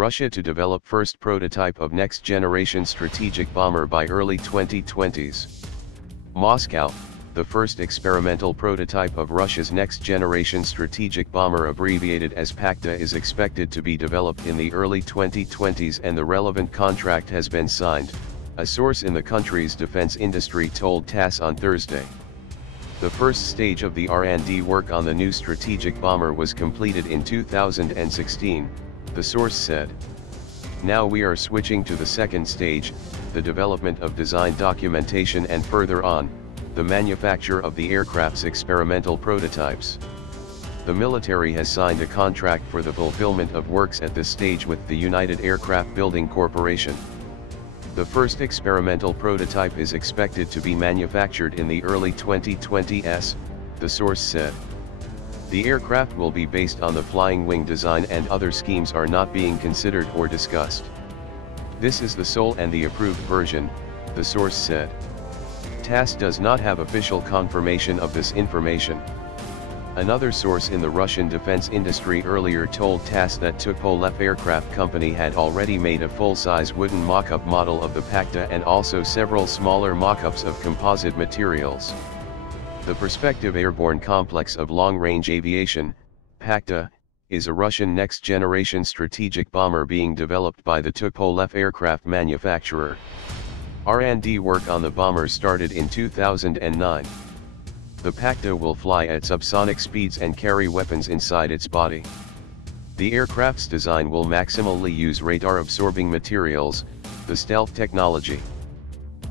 Russia to develop first prototype of next-generation strategic bomber by early 2020s. Moscow, the first experimental prototype of Russia's next-generation strategic bomber abbreviated as PACTA is expected to be developed in the early 2020s and the relevant contract has been signed, a source in the country's defense industry told TASS on Thursday. The first stage of the R&D work on the new strategic bomber was completed in 2016, the source said. Now we are switching to the second stage, the development of design documentation and further on, the manufacture of the aircraft's experimental prototypes. The military has signed a contract for the fulfillment of works at this stage with the United Aircraft Building Corporation. The first experimental prototype is expected to be manufactured in the early 2020s, the source said. The aircraft will be based on the flying wing design and other schemes are not being considered or discussed. This is the sole and the approved version, the source said. TASS does not have official confirmation of this information. Another source in the Russian defense industry earlier told TASS that Tupolev Aircraft Company had already made a full-size wooden mock-up model of the PACTA and also several smaller mock-ups of composite materials. The Perspective Airborne Complex of Long-Range Aviation, PACTA, is a Russian next-generation strategic bomber being developed by the Tupolev aircraft manufacturer. R&D work on the bomber started in 2009. The PACTA will fly at subsonic speeds and carry weapons inside its body. The aircraft's design will maximally use radar-absorbing materials, the stealth technology.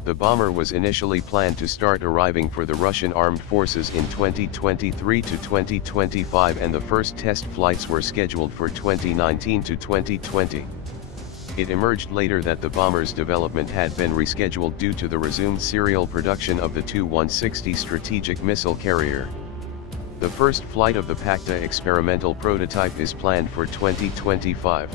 The bomber was initially planned to start arriving for the Russian armed forces in 2023 to 2025 and the first test flights were scheduled for 2019 to 2020. It emerged later that the bomber's development had been rescheduled due to the resumed serial production of the Tu-160 strategic missile carrier. The first flight of the PACTA experimental prototype is planned for 2025.